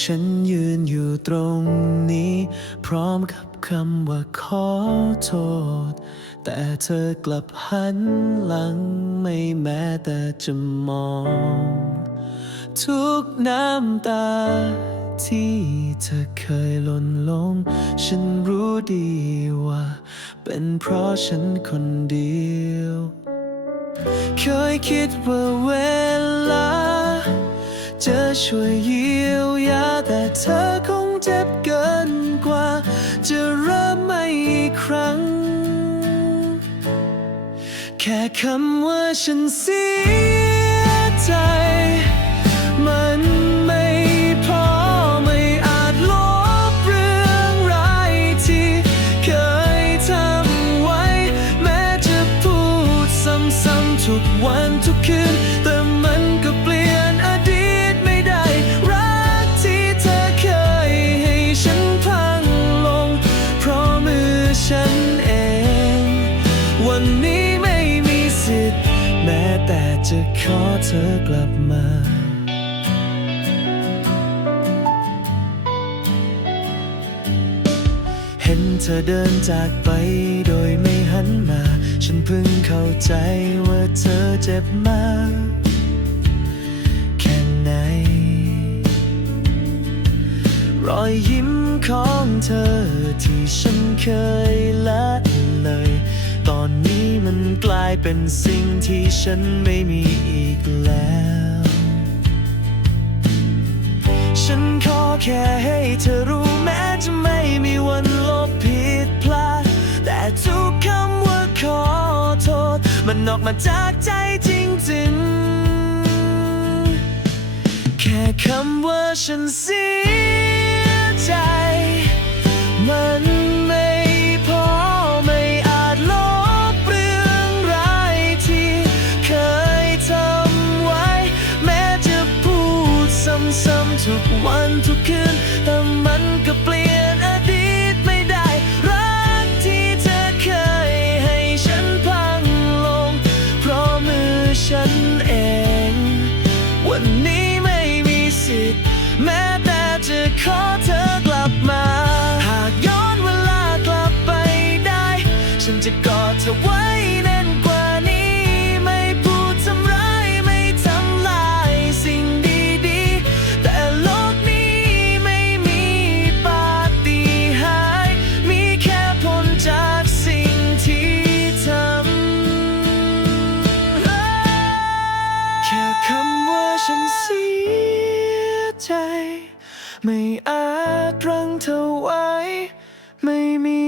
ฉันยืนอยู่ตรงนี้ พร้อมกับคำว่าขอโทษ แต่เธอกลับหันหลังไม่แม้แต่จะมอง ทุกน้ำตาที่เธอเคยหล่นลง ฉันรู้ดีว่า เป็นเพราะฉันคนเดียว เคยคิดว่าเวลา จะช่วยเยียวยาแต่เธอคงเจ็บเกินกว่า จะเริ่มใหม่อีกครั้ง แค่คำว่าฉันเสียใจ มันไม่พอไม่อาจลบเรื่องร้ายที่เคยทำไว้ แม้จะพูดซ้ำๆทุกวันทุกคืนแต่มัน จะขอเธอกลับมา เห็นเธอเดินจากไปโดยไม่หันมา ฉันเพิ่งเข้าใจว่าเธอเจ็บมากแค่ไหน รอยยิ้มของเธอที่ฉันเคยละเลย ตอนนี้มันกลายเป็นสิ่งที่ฉันไม่มีอีกแล้ว ฉันขอแค่ให้เธอรู้แม้จะไม่มีวันลบผิดพลาด แต่ทุกคำว่าขอโทษ มันออกมาจากใจจริงๆ แค่คำว่าฉันเสียใจ มัน ซ้ำๆทุกวันทุกคืน แต่มันก็เปลี่ยนอดีตไม่ได้ รักที่เธอเคยให้ฉันพังลง เพราะมือฉันเอง วันนี้ไม่มีสิทธิ์แม้แต่จะขอเธอกลับมา หากย้อนเวลากลับไปได้ ฉันจะกอดเธอไว้ คำว่าฉันเสียใจ ไม่อาจรังเธอไว้ ไม่มี